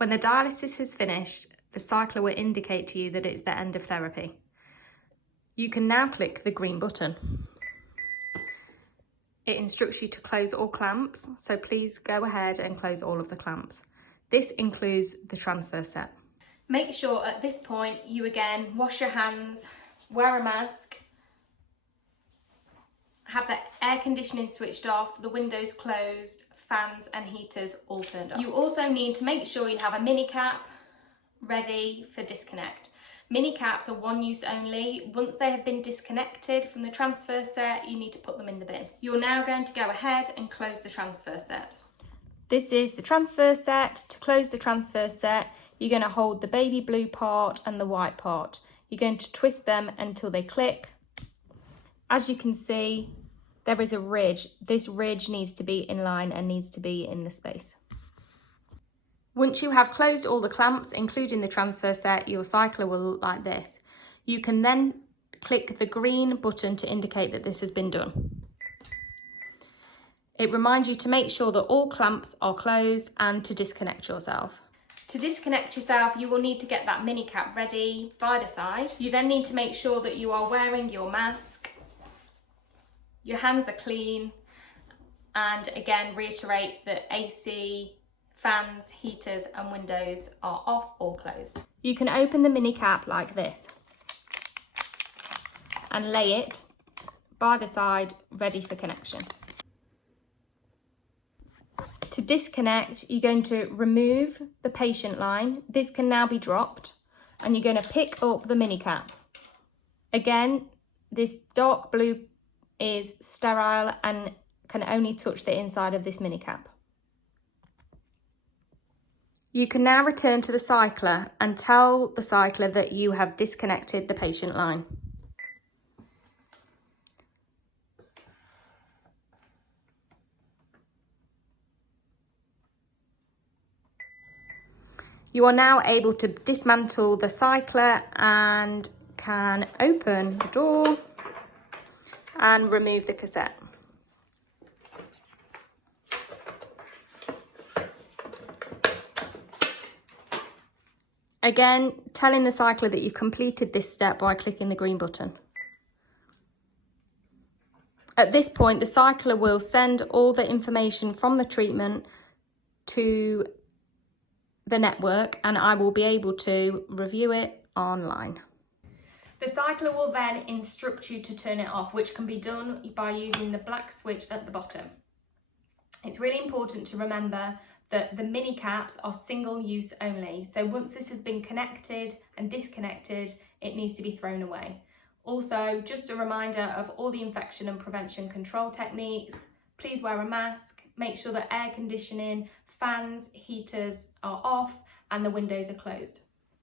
When the dialysis is finished, the cycler will indicate to you that it's the end of therapy. You can now click the green button. It instructs you to close all clamps, so please go ahead and close all of the clamps. This includes the transfer set. Make sure at this point you again wash your hands, wear a mask, have the air conditioning switched off, the windows closed, fans and heaters all turned off. You also need to make sure you have a mini cap ready for disconnect. Mini caps are one use only. Once they have been disconnected from the transfer set, you need to put them in the bin. You're now going to go ahead and close the transfer set. This is the transfer set. To close the transfer set, you're going to hold the baby blue part and the white part. You're going to twist them until they click. As you can see, there is a ridge. This ridge needs to be in line and needs to be in the space. Once you have closed all the clamps, including the transfer set, your cycler will look like this. You can then click the green button to indicate that this has been done. It reminds you to make sure that all clamps are closed and to disconnect yourself. To disconnect yourself, you will need to get that mini cap ready by the side. You then need to make sure that you are wearing your mask, your hands are clean, and again reiterate that AC, fans, heaters and windows are off or closed. You can open the mini cap like this and lay it by the side ready for connection. To disconnect, you're going to remove the patient line. This can now be dropped and you're going to pick up the mini cap. Again, this dark blue is sterile and can only touch the inside of this mini cap. You can now return to the cycler and tell the cycler that you have disconnected the patient line. You are now able to dismantle the cycler and can open the door and remove the cassette. Again, telling the cycler that you completed this step by clicking the green button. At this point, the cycler will send all the information from the treatment to the network and I will be able to review it online. The cycler will then instruct you to turn it off, which can be done by using the black switch at the bottom. It's really important to remember that the mini caps are single use only. So once this has been connected and disconnected, it needs to be thrown away. Also, just a reminder of all the infection and prevention control techniques. Please wear a mask, make sure that air conditioning, fans, heaters are off and the windows are closed.